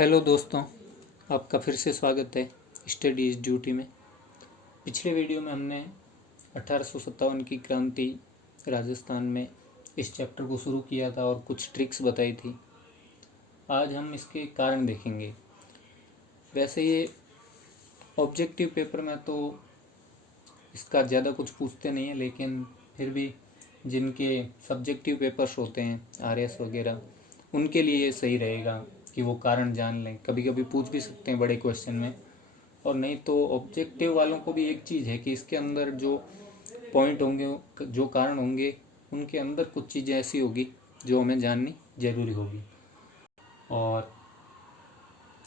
Hello दोस्तों, आपका फिर से स्वागत है स्टडी इज ड्यूटी में। पिछले वीडियो में हमने 1857 की क्रांति राजस्थान में इस चैप्टर को शुरू किया था और कुछ ट्रिक्स बताई थी। आज हम इसके कारण देखेंगे। वैसे ये ऑब्जेक्टिव पेपर में तो इसका ज़्यादा कुछ पूछते नहीं है, लेकिन फिर भी जिनके सब्जेक्टिव पेपर्स होते हैं आरएस वगैरह, उनके लिए ये सही रहेगा कि वो कारण जान लें। कभी कभी पूछ भी सकते हैं बड़े क्वेश्चन में। और नहीं तो ऑब्जेक्टिव वालों को भी एक चीज़ है कि इसके अंदर जो पॉइंट होंगे, जो कारण होंगे, उनके अंदर कुछ चीज़ें ऐसी होगी जो हमें जाननी ज़रूरी होगी। और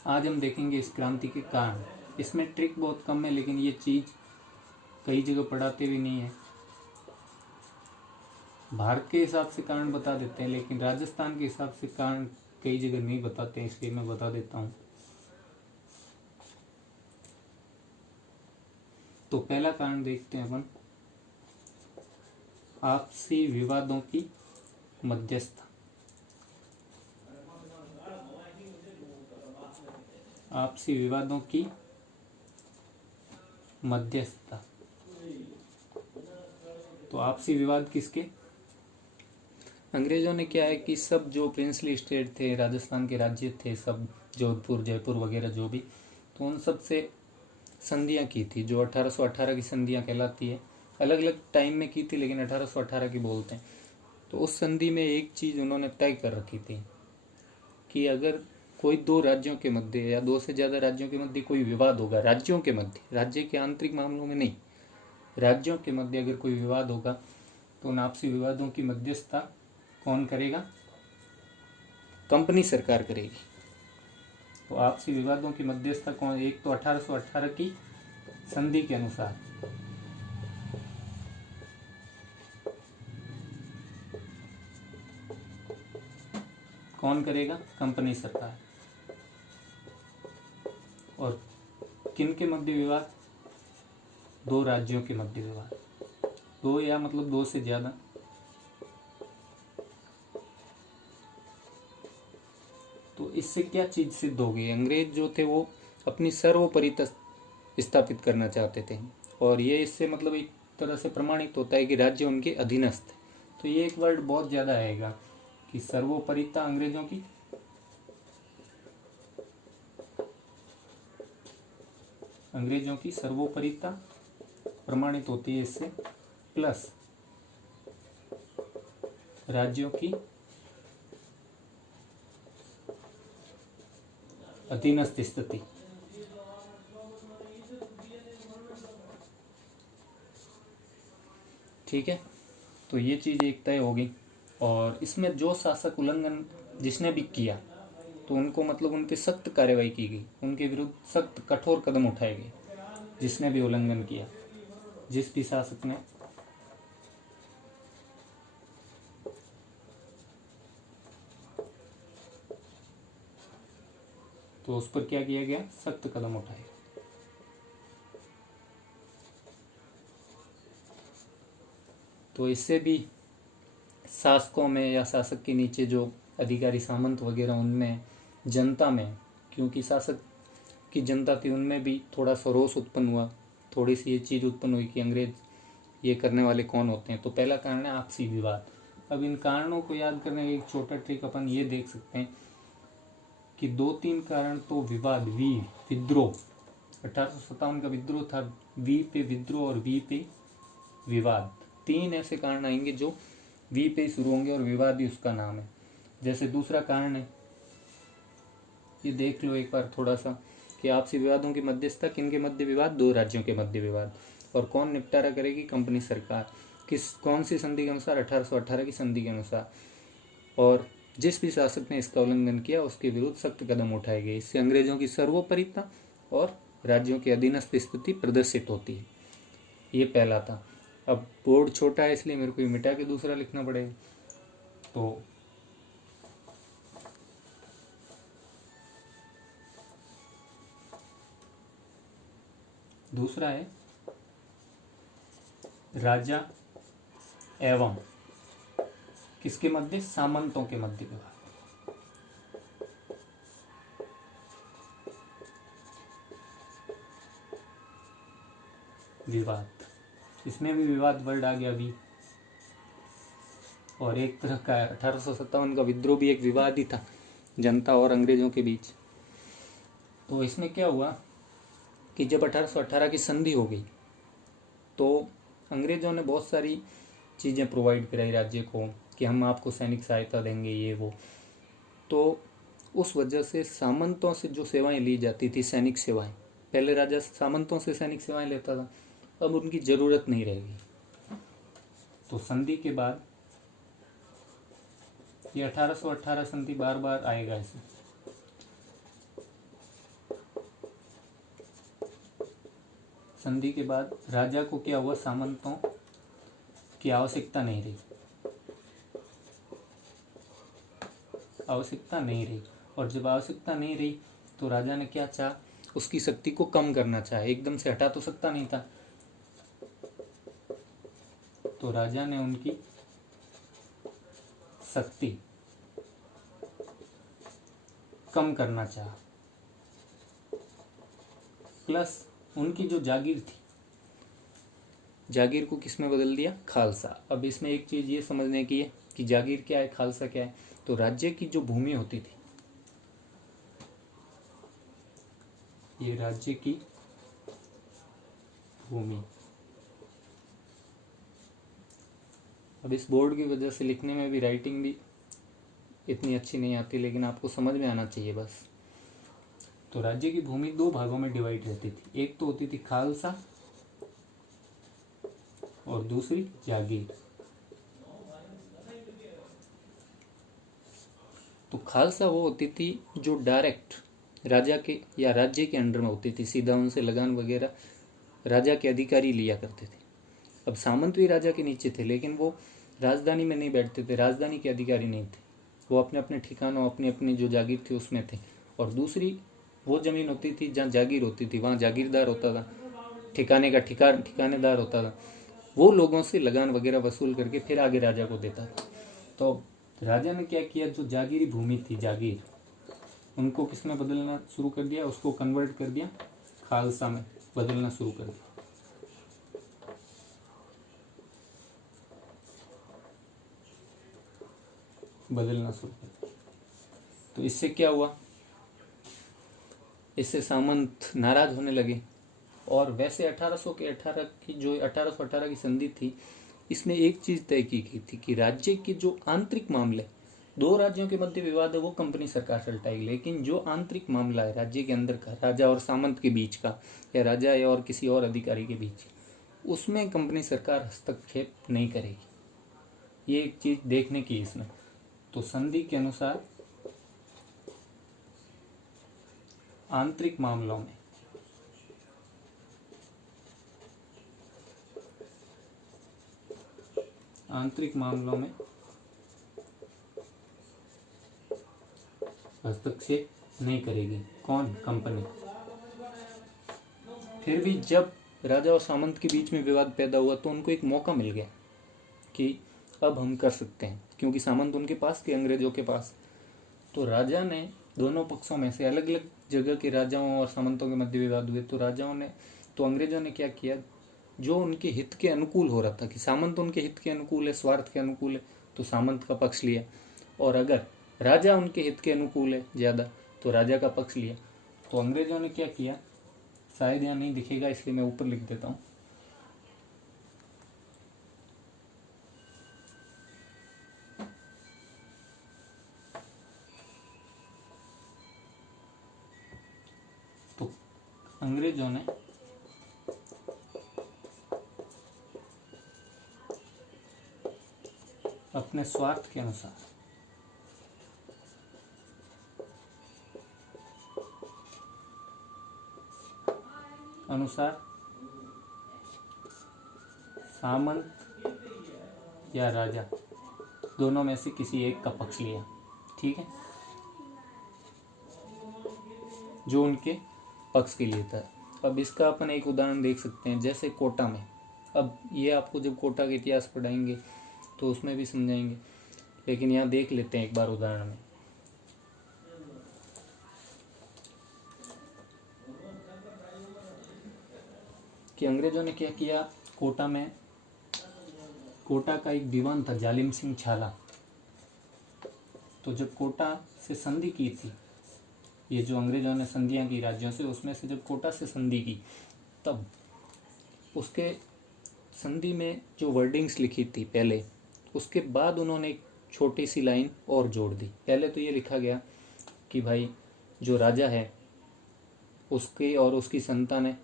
आज हम देखेंगे इस क्रांति के कारण। इसमें ट्रिक बहुत कम है, लेकिन ये चीज़ कई जगह पढ़ाते भी नहीं है। भारत के हिसाब से कारण बता देते हैं, लेकिन राजस्थान के हिसाब से कारण कई जगह नहीं बताते हैं, इसलिए मैं बता देता हूँ। तो पहला कारण देखते हैं अपन, आपसी विवादों की मध्यस्थता। आपसी विवादों की मध्यस्थता। तो आपसी विवाद किसके? अंग्रेजों ने क्या है कि सब जो प्रिंसली स्टेट थे, राजस्थान के राज्य थे, सब जोधपुर, जयपुर वगैरह जो भी, तो उन सब से संधियाँ की थी, जो 1818 की संधियाँ कहलाती है। अलग अलग टाइम में की थी, लेकिन 1818 की बोलते हैं। तो उस संधि में एक चीज़ उन्होंने तय कर रखी थी कि अगर कोई दो राज्यों के मध्य या दो से ज़्यादा राज्यों के मध्य कोई विवाद होगा, राज्यों के मध्य, राज्य के आंतरिक मामलों में नहीं, राज्यों के मध्य अगर कोई विवाद होगा तो उन आपसी विवादों की मध्यस्थता कौन करेगा? कंपनी सरकार करेगी। तो आपसी विवादों की मध्यस्थता कौन? एक तो 1818 की संधि के अनुसार कौन करेगा? कंपनी सरकार। और किन के मध्य विवाद? दो राज्यों के मध्य विवाद। दो या मतलब दो से ज्यादा। तो इससे क्या चीज सिद्ध हो गई? अंग्रेज जो थे वो अपनी सर्वोपरिता स्थापित करना चाहते थे, और ये इससे मतलब एक तरह से प्रमाणित होता है कि राज्य उनके अधीनस्थ है। तो ये एक वर्ड बहुत ज्यादा आएगा कि सर्वोपरिता अंग्रेजों की, अंग्रेजों की सर्वोपरिता प्रमाणित होती है इससे, प्लस राज्यों की अधीनस्थ स्थिति। ठीक है, तो ये चीज़ एक तय होगी। और इसमें जो शासक उल्लंघन जिसने भी किया तो उनको मतलब उन पे सख्त कार्रवाई की गई, उनके विरुद्ध सख्त कठोर कदम उठाए गए। जिसने भी उल्लंघन किया, जिस भी शासक ने तो उस पर क्या किया गया? सख्त कदम उठाए। तो इससे भी शासकों में या शासक के नीचे जो अधिकारी सामंत वगैरह, उनमें, जनता में, क्योंकि शासक की जनता थी, उनमें भी थोड़ा सा रोष उत्पन्न हुआ। थोड़ी सी ये चीज़ उत्पन्न हुई कि अंग्रेज ये करने वाले कौन होते हैं। तो पहला कारण है आपसी विवाद। अब इन कारणों को याद करने का एक छोटा ट्रिक अपन ये देख सकते हैं कि दो तीन कारण तो विवाद, विद्रोह, 1857 का विद्रोह था, वी पे विद्रोह और वी पे विवाद, तीन ऐसे कारण आएंगे जो वी पे शुरू होंगे और विवाद ही उसका नाम है। जैसे दूसरा कारण है, ये देख लो एक बार थोड़ा सा, कि आपसी विवादों की मध्यस्थता किनके मध्य विवाद? दो राज्यों के मध्य विवाद। और कौन निपटारा करेगी? कंपनी सरकार। कौन सी संधि के अनुसार? 1818 की संधि के अनुसार। और जिस भी शासक ने इसका उल्लंघन किया उसके विरुद्ध सख्त कदम उठाए गए। इससे अंग्रेजों की सर्वोपरिता और राज्यों की अधीनस्थ स्थिति प्रदर्शित होती है। ये पहला था। अब बोर्ड छोटा है इसलिए मेरे को ये मिटा के दूसरा लिखना पड़ेगा। तो दूसरा है राजा एवं किसके मध्य? सामंतों के मध्य विवाद। विवाद, इसमें भी विवाद वर्ड आ गया अभी। और एक तरह का 1857 का विद्रोह भी एक विवाद ही था जनता और अंग्रेजों के बीच। तो इसमें क्या हुआ कि जब 1818 की संधि हो गई तो अंग्रेजों ने बहुत सारी चीज़ें प्रोवाइड कराई राज्य को कि हम आपको सैनिक सहायता देंगे, ये वो। तो उस वजह से सामंतों से जो सेवाएं ली जाती थी, सैनिक सेवाएं, पहले राजा सामंतों से सैनिक सेवाएं लेता था, अब उनकी ज़रूरत नहीं रहेगी। तो संधि के बाद ये 1818 संधि बार बार आएगा ऐसे। संधि के बाद राजा को क्या हुआ, सामंतों की आवश्यकता नहीं रही, आवश्यकता नहीं रही। और जब आवश्यकता नहीं रही तो राजा ने क्या चाहा, उसकी शक्ति को कम करना चाहा, एकदम से हटा तो सकता नहीं था। तो राजा ने उनकी शक्ति कम करना चाहा, प्लस उनकी जो जागीर थी, जागीर को किस में बदल दिया, खालसा। अब इसमें एक चीज़ ये समझने की है कि जागीर क्या है, खालसा क्या है। तो राज्य की जो भूमि होती थी, ये राज्य की भूमि, अब इस बोर्ड की वजह से लिखने में भी, राइटिंग भी इतनी अच्छी नहीं आती, लेकिन आपको समझ में आना चाहिए बस। तो राज्य की भूमि दो भागों में डिवाइड रहती थी, एक तो होती थी खालसा और दूसरी जागीर। तो खालसा वो होती थी जो डायरेक्ट राजा के या राज्य के अंडर में होती थी, सीधा उनसे लगान वगैरह राजा के अधिकारी लिया करते थे। अब सामंत भी राजा के नीचे थे, लेकिन वो राजधानी में नहीं बैठते थे, राजधानी के अधिकारी नहीं थे, वो अपने अपने ठिकानों, अपनी अपनी जो जागीर थी उसमें थे। और दूसरी वो जमीन होती थी जहाँ जागीर होती थी, वहाँ जागीरदार होता था, ठिकाने का ठिकानेदार होता था, वो लोगों से लगान वगैरह वसूल करके फिर आगे राजा को देता था। तो राजा ने क्या किया, जो जागीरी भूमि थी, जागीर, उनको किस में बदलना शुरू कर दिया, उसको कन्वर्ट कर दिया, खालसा में बदलना शुरू कर दिया। बदलना शुरू कर दिया। तो इससे क्या हुआ, इससे सामंत नाराज होने लगे। और वैसे 1818 की जो 1818 की संधि थी, इसने एक चीज तय की थी कि राज्य के जो आंतरिक मामले, दो राज्यों के मध्य विवाद है वो कंपनी सरकार सुलटाएगी, लेकिन जो आंतरिक मामला है राज्य के अंदर का, राजा और सामंत के बीच का, या राजा या और किसी और अधिकारी के बीच, उसमें कंपनी सरकार हस्तक्षेप नहीं करेगी। ये एक चीज देखने की इसमें। तो संधि के अनुसार आंतरिक मामलों में हस्तक्षेप नहीं करेगी, कौन, कंपनी। फिर भी जब राजा और सामंत के बीच में विवाद पैदा हुआ तो उनको एक मौका मिल गया कि अब हम कर सकते हैं, क्योंकि सामंत उनके पास के, अंग्रेजों के पास। तो राजा ने दोनों पक्षों में से, अलग अलग जगह के राजाओं और सामंतों के मध्य विवाद हुए, तो अंग्रेजों ने क्या किया, जो उनके हित के अनुकूल हो रहा था, कि सामंत उनके हित के अनुकूल है, स्वार्थ के अनुकूल है, तो सामंत का पक्ष लिया। और अगर राजा उनके हित के अनुकूल है ज़्यादा, तो राजा का पक्ष लिया। तो अंग्रेजों ने क्या किया, शायद यहाँ नहीं दिखेगा इसलिए मैं ऊपर लिख देता हूँ। तो अंग्रेजों ने अपने स्वार्थ के अनुसार सामंत या राजा दोनों में से किसी एक का पक्ष लिया, ठीक है, जो उनके पक्ष के लिए था। अब इसका अपन एक उदाहरण देख सकते हैं, जैसे कोटा में। अब ये आपको जब कोटा का इतिहास पढ़ाएंगे तो उसमें भी समझाएंगे, लेकिन यहाँ देख लेते हैं एक बार उदाहरण में। कि अंग्रेजों ने क्या किया, कोटा का एक दीवान था जालिम सिंह झाला। तो जब कोटा से संधि की थी, ये जो अंग्रेजों ने संधियां की राज्यों से, उसमें से जब कोटा से संधि की, तब उसके संधि में जो वर्डिंग्स लिखी थी पहले, उसके बाद उन्होंने एक छोटी सी लाइन और जोड़ दी। पहले तो ये लिखा गया कि भाई जो राजा है उसकी और उसकी संतानें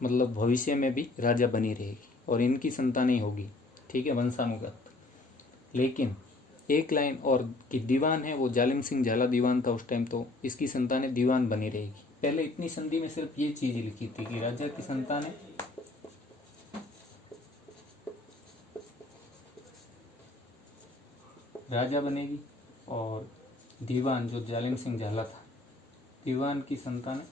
मतलब भविष्य में भी राजा बनी रहेगी और इनकी संतानें होगी, ठीक है, वंशानुगत। लेकिन एक लाइन और कि दीवान है वो जालिम सिंह झाला दीवान था उस टाइम, तो इसकी संतानें दीवान बनी रहेगी। पहले इतनी संधि में सिर्फ ये चीज लिखी थी कि राजा की संतानें राजा बनेगी और दीवान जो जालिम सिंह झाला था, दीवान की संतानें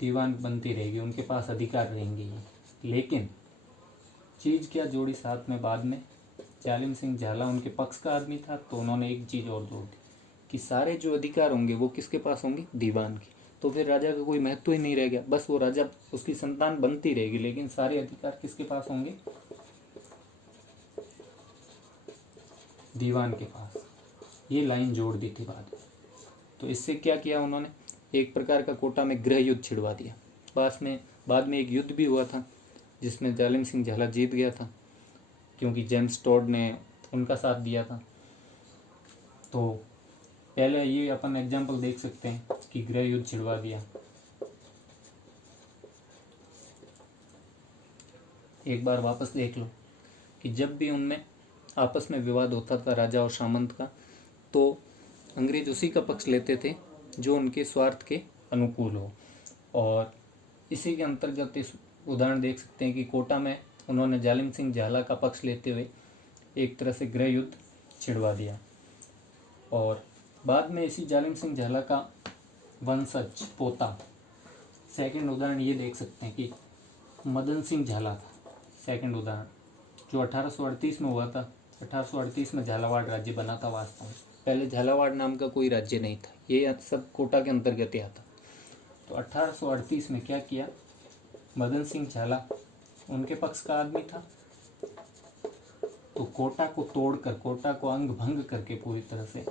दीवान बनती रहेगी, उनके पास अधिकार रहेंगे ये। लेकिन चीज़ क्या जोड़ी साथ में बाद में, जालिम सिंह झाला उनके पक्ष का आदमी था, तो उन्होंने एक चीज़ और जोड़ दी कि सारे जो अधिकार होंगे वो किसके पास होंगे, दीवान की। तो फिर राजा का कोई महत्व ही नहीं रह गया, बस वो राजा उसकी संतान बनती रहेगी लेकिन सारे अधिकार किसके पास होंगे, दीवान के पास। ये लाइन जोड़ दी थी बाद में। तो इससे क्या किया उन्होंने, एक प्रकार का कोटा में गृह युद्ध छिड़वा दिया। बाद में एक युद्ध भी हुआ था जिसमें जालिम सिंह झाला जीत गया था क्योंकि जेम्स टॉड ने उनका साथ दिया था। तो पहले ये अपन एग्जाम्पल देख सकते हैं कि गृह युद्ध छिड़वा दिया। एक बार वापस देख लो कि जब भी उनमें आपस में विवाद होता था राजा और सामंत का, तो अंग्रेज उसी का पक्ष लेते थे जो उनके स्वार्थ के अनुकूल हो। और इसी के अंतर्गत इस उदाहरण देख सकते हैं कि कोटा में उन्होंने जालिम सिंह झाला का पक्ष लेते हुए एक तरह से गृह युद्ध छिड़वा दिया। और बाद में इसी जालिम सिंह झाला का वंशज पोता, सेकंड उदाहरण ये देख सकते हैं कि मदन सिंह झाला था, सेकंड उदाहरण जो 1838 में हुआ था। 1838 में झालावाड़ राज्य बना था वास्तव में। पहले झालावाड़ नाम का कोई राज्य नहीं था, ये सब कोटा के अंतर्गत ही आता। तो 1838 में क्या किया, मदन सिंह झाला उनके पक्ष का आदमी था, तो कोटा को तोड़कर, कोटा को अंग भंग करके पूरी तरह से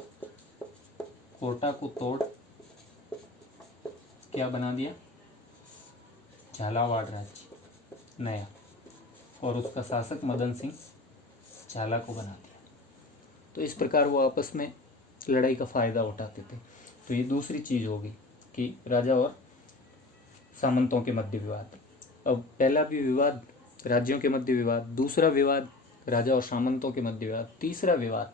कोटा को तोड़ क्या बना दिया, झालावाड़ राज्य नया, और उसका शासक मदन सिंह झाला को बना दिया। तो इस प्रकार वो आपस में लड़ाई का फायदा उठाते थे। तो ये दूसरी चीज होगी कि राजा और सामंतों के मध्य विवाद। अब पहला भी विवाद राज्यों के मध्य विवाद, दूसरा विवाद राजा और सामंतों के मध्य विवाद, तीसरा विवाद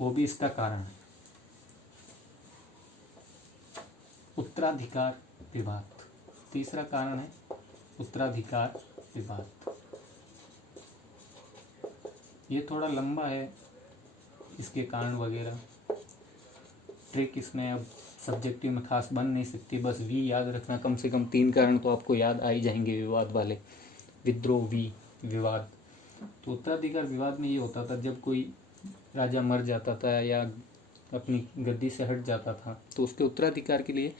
वो भी इसका कारण है, उत्तराधिकार विवाद। तीसरा कारण है उत्तराधिकार विवाद। ये थोड़ा लंबा है, इसके कारण वगैरह ट्रिक इसमें अब सब्जेक्टिव में खास बन नहीं सकती, बस वी याद रखना, कम से कम 3 कारण तो आपको याद आ ही जाएंगे विवाद वाले, विद्रोह, वी, विवाद। तो उत्तराधिकार विवाद में ये होता था जब कोई राजा मर जाता था या अपनी गद्दी से हट जाता था तो उसके उत्तराधिकार के लिए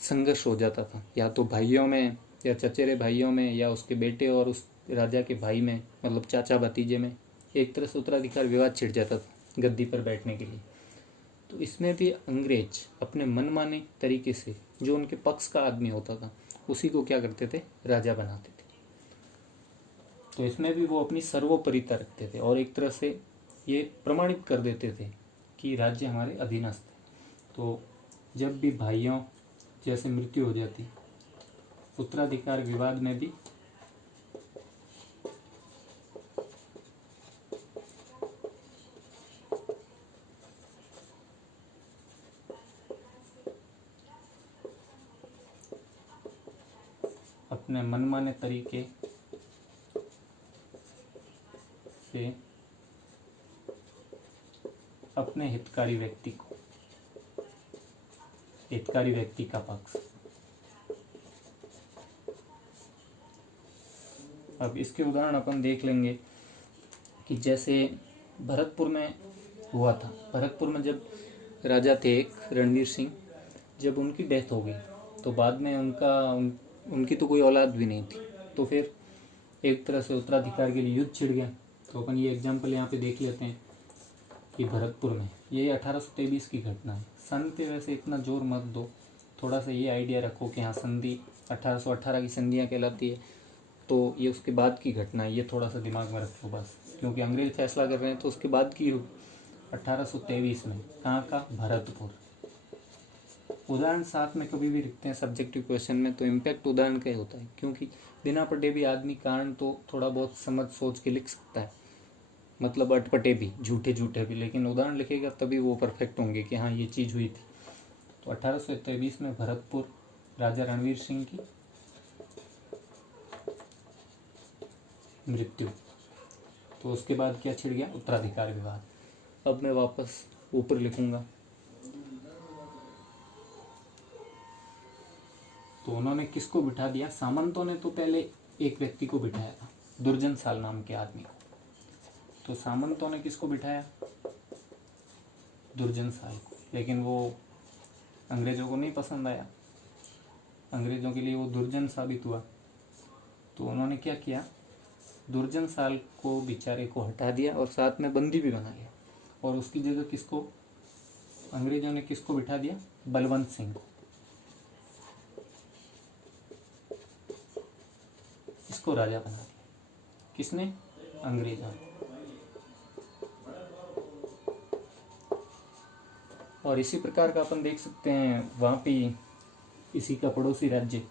संघर्ष हो जाता था, या तो भाइयों में या चचेरे भाइयों में या उसके बेटे और उस राजा के भाई में, मतलब चाचा भतीजे में, एक तरह से उत्तराधिकार विवाद छिड़ जाता था गद्दी पर बैठने के लिए। तो इसमें भी अंग्रेज अपने मनमाने तरीके से जो उनके पक्ष का आदमी होता था उसी को क्या करते थे, राजा बनाते थे। तो इसमें भी वो अपनी सर्वोपरिता रखते थे और एक तरह से ये प्रमाणित कर देते थे कि राज्य हमारे अधीनस्थ है। तो जब भी भाइयों जैसे मृत्यु हो जाती, उत्तराधिकार विवाद में भी अपने मनमाने तरीके से अपने हितकारी व्यक्ति का पक्ष। अब इसके उदाहरण अपन देख लेंगे कि जैसे भरतपुर में हुआ था। भरतपुर में जब राजा थे एक रणवीर सिंह, जब उनकी डेथ हो गई तो बाद में उनकी तो कोई औलाद भी नहीं थी, तो फिर एक तरह से उत्तराधिकार के लिए युद्ध छिड़ गया। तो अपन ये एग्जाम्पल यहाँ पे देख लेते हैं कि भरतपुर में ये 1823 की घटना है। सन पे वैसे इतना जोर मत दो, थोड़ा सा ये आइडिया रखो कि हाँ संधि 1818 की संधियाँ कहलाती है, तो ये उसके बाद की घटना है, ये थोड़ा सा दिमाग में रखो बस, क्योंकि अंग्रेज फैसला कर रहे हैं तो उसके बाद की 1823 में कहाँ का, भरतपुर। उदाहरण साथ में कभी भी लिखते हैं सब्जेक्टिव क्वेश्चन में तो इम्पैक्ट उदाहरण का ही होता है, क्योंकि बिना पढ़े भी आदमी कारण तो थोड़ा बहुत समझ सोच के लिख सकता है, मतलब अटपटे भी, झूठे झूठे भी, लेकिन उदाहरण लिखेगा तभी वो परफेक्ट होंगे कि हाँ ये चीज़ हुई थी। तो 1823 में भरतपुर, राजा रणवीर सिंह की मृत्यु। तो उसके बाद क्या छिड़ गया, उत्तराधिकार विवाद। अब मैं वापस ऊपर लिखूंगा। तो उन्होंने किसको बिठा दिया, सामंतों ने तो पहले एक व्यक्ति को बिठाया था, दुर्जन साल नाम के आदमी को। तो सामंतों ने किसको बिठाया, दुर्जन साल को, लेकिन वो अंग्रेजों को नहीं पसंद आया, अंग्रेजों के लिए वो दुर्जन साबित हुआ। तो उन्होंने क्या किया, दुर्जन साल को बेचारे को हटा दिया और साथ में बंदी भी बना लिया, और उसकी जगह किसको, अंग्रेजों ने किसको बिठा दिया, बलवंत सिंह को। इसको राजा बना दिया, किसने, अंग्रेजों ने। और इसी प्रकार का अपन देख सकते हैं वहाँ पे इसी का पड़ोसी राज्य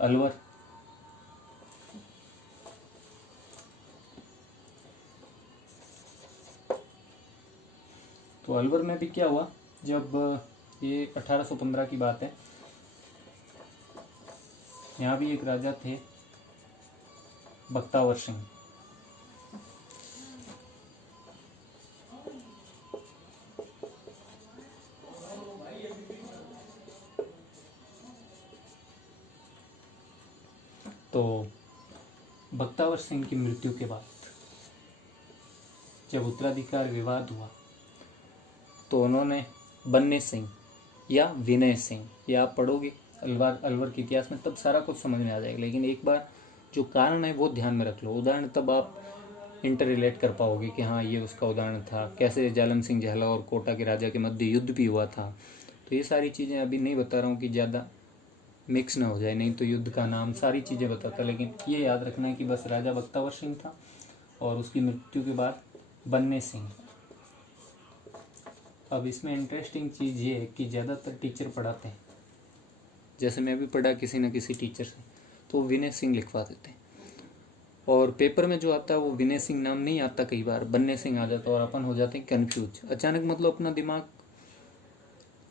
अलवर। तो अलवर में भी क्या हुआ, जब ये 1815 की बात है, यहाँ भी एक राजा थे बख्तावर सिंह। तो बख्तावर सिंह की मृत्यु के बाद जब उत्तराधिकार विवाद हुआ तो उन्होंने बन्ने सिंह या विनय सिंह, ये आप पढ़ोगे अलवर के इतिहास में तब सारा कुछ समझ में आ जाएगा, लेकिन एक बार जो कारण है वो ध्यान में रख लो, उदाहरण तब आप इंटर रिलेट कर पाओगे कि हाँ ये उसका उदाहरण था, कैसे जालम सिंह झाला और कोटा के राजा के मध्य युद्ध भी हुआ था। तो ये सारी चीज़ें अभी नहीं बता रहा हूँ कि ज़्यादा मिक्स ना हो जाए, नहीं तो युद्ध का नाम सारी चीज़ें बताता, लेकिन ये याद रखना है कि बस राजा बख्तावर सिंह था और उसकी मृत्यु के बाद बन्ने सिंह। अब इसमें इंटरेस्टिंग चीज़ ये है कि ज़्यादातर टीचर पढ़ाते हैं, जैसे मैं भी पढ़ा किसी न किसी टीचर से, तो विनय सिंह लिखवा देते हैं, और पेपर में जो आता है वो विनय सिंह नाम नहीं आता, कई बार बन्ने सिंह आ जाता है और अपन हो जाते हैं कन्फ्यूज। अचानक मतलब अपना दिमाग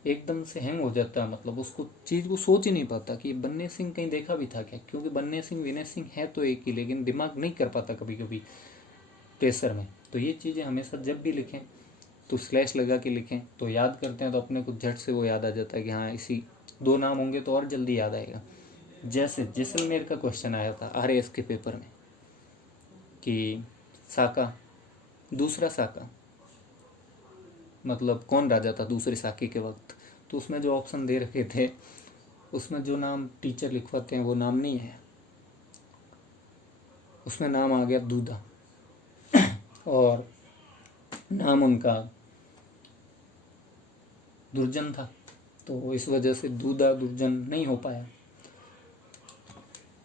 एकदम से हैंग हो जाता है, मतलब उसको चीज़ को सोच ही नहीं पाता कि बन्ने सिंह कहीं देखा भी था क्या, क्योंकि बन्ने सिंह विनय सिंह है तो एक ही, लेकिन दिमाग नहीं कर पाता कभी कभी प्रेशर में। तो ये चीज़ें हमेशा जब भी लिखें तो स्लैश लगा के लिखें, तो याद करते हैं तो अपने को झट से वो याद आ जाता है कि हाँ इसी दो नाम होंगे तो और जल्दी याद आएगा। जैसे जैसलमेर का क्वेश्चन आया था RAS के पेपर में कि साका, दूसरा साका मतलब कौन राजा था दूसरे साके के वक्त, तो उसमें जो ऑप्शन दे रखे थे उसमें जो नाम टीचर लिखवाते हैं वो नाम नहीं है, उसमें नाम आ गया दूधा, और नाम उनका दुर्जन था, तो इस वजह से दूधा दुर्जन नहीं हो पाया।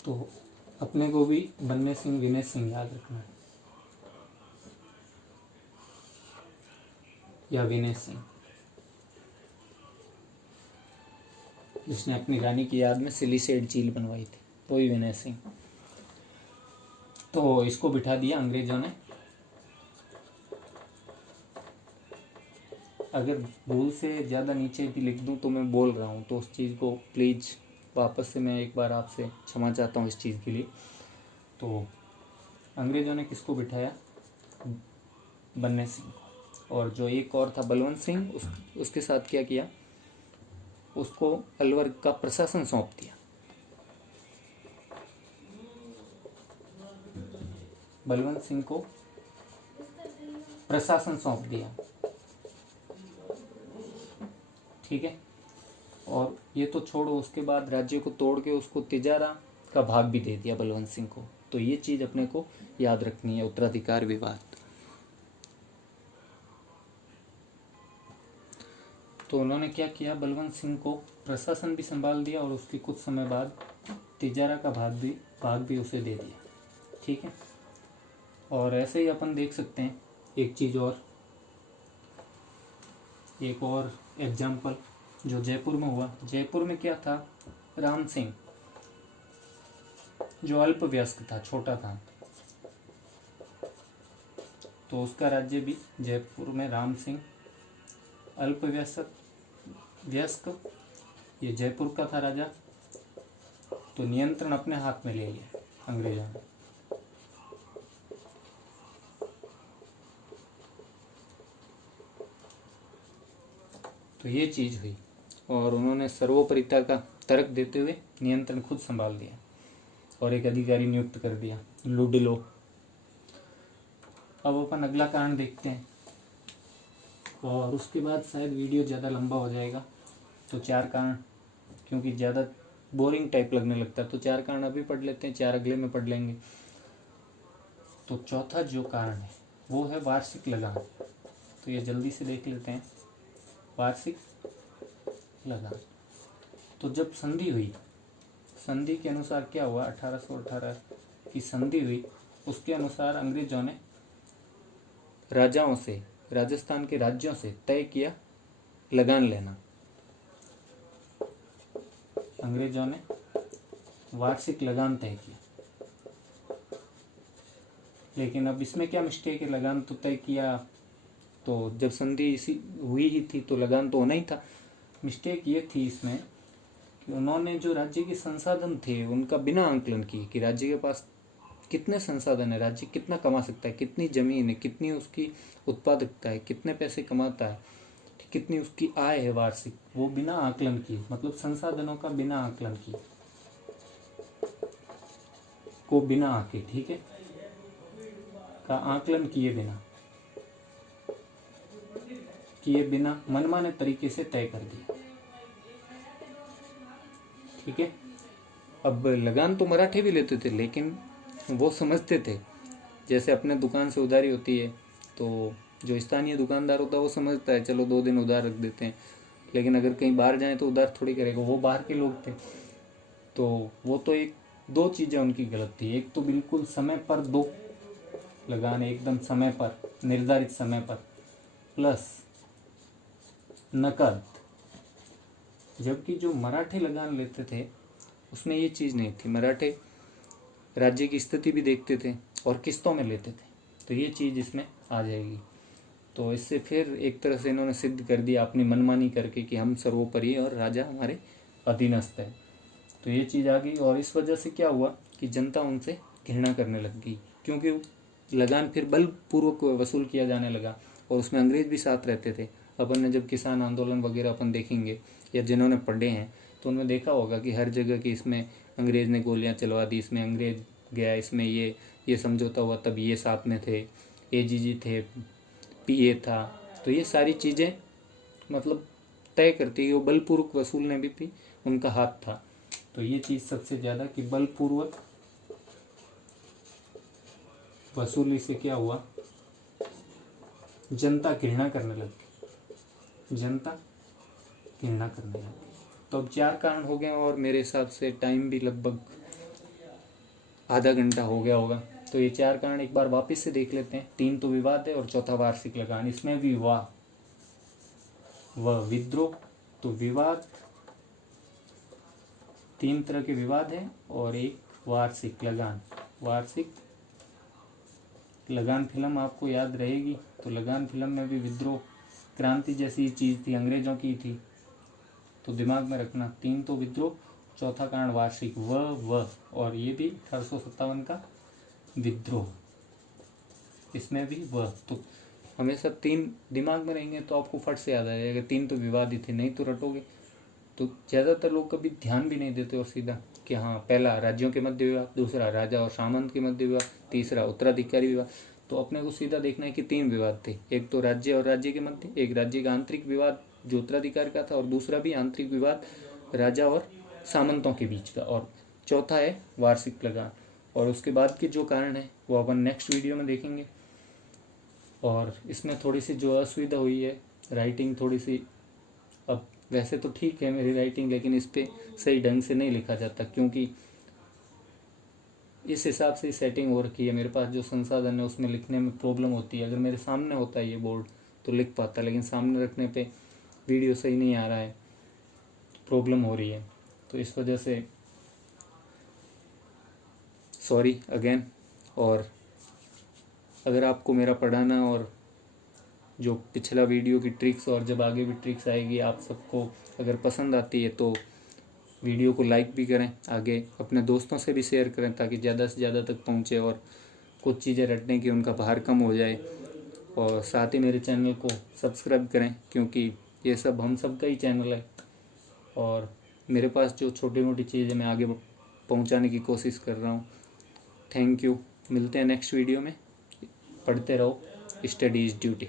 तो अपने को भी बन्ने सिंह विनय सिंह याद रखना है, या विनय सिंह, जिसने अपनी रानी की याद में सिलीसेड झील बनवाई थी, वही विनय सिंह। तो इसको बिठा दिया अंग्रेजों ने। अगर भूल से ज़्यादा नीचे भी लिख दूं तो मैं बोल रहा हूं, तो उस चीज़ को प्लीज़ वापस से मैं एक बार आपसे क्षमा चाहता हूं इस चीज़ के लिए। तो अंग्रेजों ने किसको बिठाया, बन्ने सिंह, और जो एक और था बलवंत सिंह, उसके साथ क्या किया, उसको अलवर का प्रशासन सौंप दिया। बलवंत सिंह को प्रशासन सौंप दिया, ठीक है। और ये तो छोड़ो, उसके बाद राज्य को तोड़ के उसको तिजारा का भाग भी दे दिया बलवंत सिंह को। तो ये चीज़ अपने को याद रखनी है, उत्तराधिकार विवाद। तो उन्होंने क्या किया, बलवंत सिंह को प्रशासन भी संभाल दिया और उसके कुछ समय बाद तिजारा का भाग भी उसे दे दिया। ठीक है। और ऐसे ही अपन देख सकते हैं एक चीज़ और, एक और एग्जाम्पल जो जयपुर में हुआ। जयपुर में क्या था, राम सिंह जो अल्पवयस्क था, छोटा था, तो उसका राज्य भी जयपुर में राम सिंह अल्पवयस्क ये जयपुर का था राजा, तो नियंत्रण अपने हाथ में ले लिया अंग्रेजों ने। तो ये चीज़ हुई और उन्होंने सर्वोपरिता का तर्क देते हुए नियंत्रण खुद संभाल दिया और एक अधिकारी नियुक्त कर दिया, लुडिलो। अब अपन अगला कारण देखते हैं और उसके बाद शायद वीडियो ज़्यादा लंबा हो जाएगा, तो 4 कारण, क्योंकि ज़्यादा बोरिंग टाइप लगने लगता है, तो 4 कारण अभी पढ़ लेते हैं, 4 अगले में पढ़ लेंगे। तो चौथा जो कारण है वो है वार्षिक लगान। तो ये जल्दी से देख लेते हैं, वार्षिक लगान। तो जब संधि हुई, संधि के अनुसार क्या हुआ, 1818 की संधि हुई, उसके अनुसार अंग्रेजों ने राजाओं से, राजस्थान के राज्यों से तय किया लगान लेना। अंग्रेजों ने वार्षिक लगान तय किया, लेकिन अब इसमें क्या मिस्टेक है, लगान तो तय किया, तो जब संधि इसी हुई ही थी तो लगान तो होना ही था। मिस्टेक ये थी इसमें कि उन्होंने जो राज्य के संसाधन थे उनका बिना आंकलन किए कि राज्य के पास कितने संसाधन है, राज्य कितना कमा सकता है, कितनी जमीन है, कितनी उसकी उत्पादकता है, कितने पैसे कमाता है, कितनी उसकी आय है वार्षिक, वो बिना आकलन किए, मतलब संसाधनों का बिना आकलन किए को बिना आके, ठीक है, का आकलन किए बिना मनमाने तरीके से तय कर दिया। ठीक है। अब लगान तो मराठे भी लेते थे, लेकिन वो समझते थे, जैसे अपने दुकान से उधारी होती है तो जो स्थानीय दुकानदार होता है वो समझता है चलो 2 दिन उधार रख देते हैं, लेकिन अगर कहीं बाहर जाएं तो उधार थोड़ी करेगा, वो बाहर के लोग थे। तो वो तो 2 चीज़ें उनकी गलत थी, एक तो बिल्कुल समय पर दो लगान, एकदम समय पर, निर्धारित समय पर, प्लस नकद। जबकि जो मराठे लगान लेते थे उसमें ये चीज़ नहीं थी, मराठे राज्य की स्थिति भी देखते थे और किस्तों में लेते थे, तो ये चीज़ इसमें आ जाएगी। तो इससे फिर एक तरह से इन्होंने सिद्ध कर दिया अपनी मनमानी करके कि हम सर्वोपरि और राजा हमारे अधीनस्थ है। तो ये चीज़ आ गई और इस वजह से क्या हुआ कि जनता उनसे घृणा करने लग गई, क्योंकि लगान फिर बलपूर्वक वसूल किया जाने लगा और उसमें अंग्रेज भी साथ रहते थे। अपन ने जब किसान आंदोलन वगैरह अपन देखेंगे या जिन्होंने पढ़े हैं तो उनमें देखा होगा कि हर जगह की इसमें अंग्रेज ने गोलियां चलवा दी, इसमें अंग्रेज गया, इसमें ये समझौता हुआ, तब ये साथ में थे, एजीजी थे, पीए था। तो ये सारी चीज़ें मतलब तय करती है, वो बलपूर्वक वसूलने भी उनका हाथ था। तो ये चीज़ सबसे ज़्यादा कि बलपूर्वक वसूली से क्या हुआ, जनता घृणा करने लगी, जनता घृणा करने लगी। तो अब 4 कारण हो गए और मेरे हिसाब से टाइम भी लगभग आधा घंटा हो गया होगा। तो ये 4 कारण एक बार वापस से देख लेते हैं। 3 तो विवाद है और चौथा वार्षिक लगान। इसमें भी विद्रोह, तो विवाद, 3 तरह के विवाद हैं और एक वार्षिक लगान। वार्षिक लगान फिल्म आपको याद रहेगी, तो लगान फिल्म में भी विद्रोह क्रांति जैसी चीज़ थी, अंग्रेजों की थी, तो दिमाग में रखना। 3 तो विद्रोह, चौथा कारण वार्षिक और ये भी 1857 का विद्रोह, इसमें भी तो हमेशा 3 दिमाग में रहेंगे तो आपको फट से याद आ जाएगा। 3 तो विवाद ही थे, नहीं तो रटोगे तो ज़्यादातर लोग कभी ध्यान भी नहीं देते और सीधा कि हाँ, पहला राज्यों के मध्य विवाद, दूसरा राजा और सामंत के मध्य विवाद, तीसरा उत्तराधिकारी विवाद। तो अपने को सीधा देखना है कि 3 विवाद थे, एक तो राज्य और राज्य के मध्य, एक राज्य का आंतरिक विवाद जो उत्तराधिकार का था, और दूसरा भी आंतरिक विवाद राजा और सामंतों के बीच का, और चौथा है वार्षिक लगान। और उसके बाद के जो कारण है वो अपन नेक्स्ट वीडियो में देखेंगे। और इसमें थोड़ी सी जो असुविधा हुई है, राइटिंग थोड़ी सी, अब वैसे तो ठीक है मेरी राइटिंग, लेकिन इस पर सही ढंग से नहीं लिखा जाता, क्योंकि इस हिसाब से सेटिंग हो रखी है मेरे पास, जो संसाधन है उसमें लिखने में प्रॉब्लम होती है। अगर मेरे सामने होता है ये बोर्ड तो लिख पाता, लेकिन सामने रखने पे वीडियो सही नहीं आ रहा है, प्रॉब्लम हो रही है। तो इस वजह से सॉरी अगेन। और अगर आपको मेरा पढ़ाना और जो पिछला वीडियो की ट्रिक्स और जब आगे भी ट्रिक्स आएगी आप सबको अगर पसंद आती है तो वीडियो को लाइक भी करें, आगे अपने दोस्तों से भी शेयर करें ताकि ज़्यादा से ज़्यादा तक पहुँचे और कुछ चीज़ें रटने की उनका भार कम हो जाए। और साथ ही मेरे चैनल को सब्सक्राइब करें, क्योंकि ये सब हम सब का ही चैनल है, और मेरे पास जो छोटी मोटी चीज़ें मैं आगे पहुंचाने की कोशिश कर रहा हूं। थैंक यू, मिलते हैं नेक्स्ट वीडियो में। पढ़ते रहो, स्टडी इज़ ड्यूटी।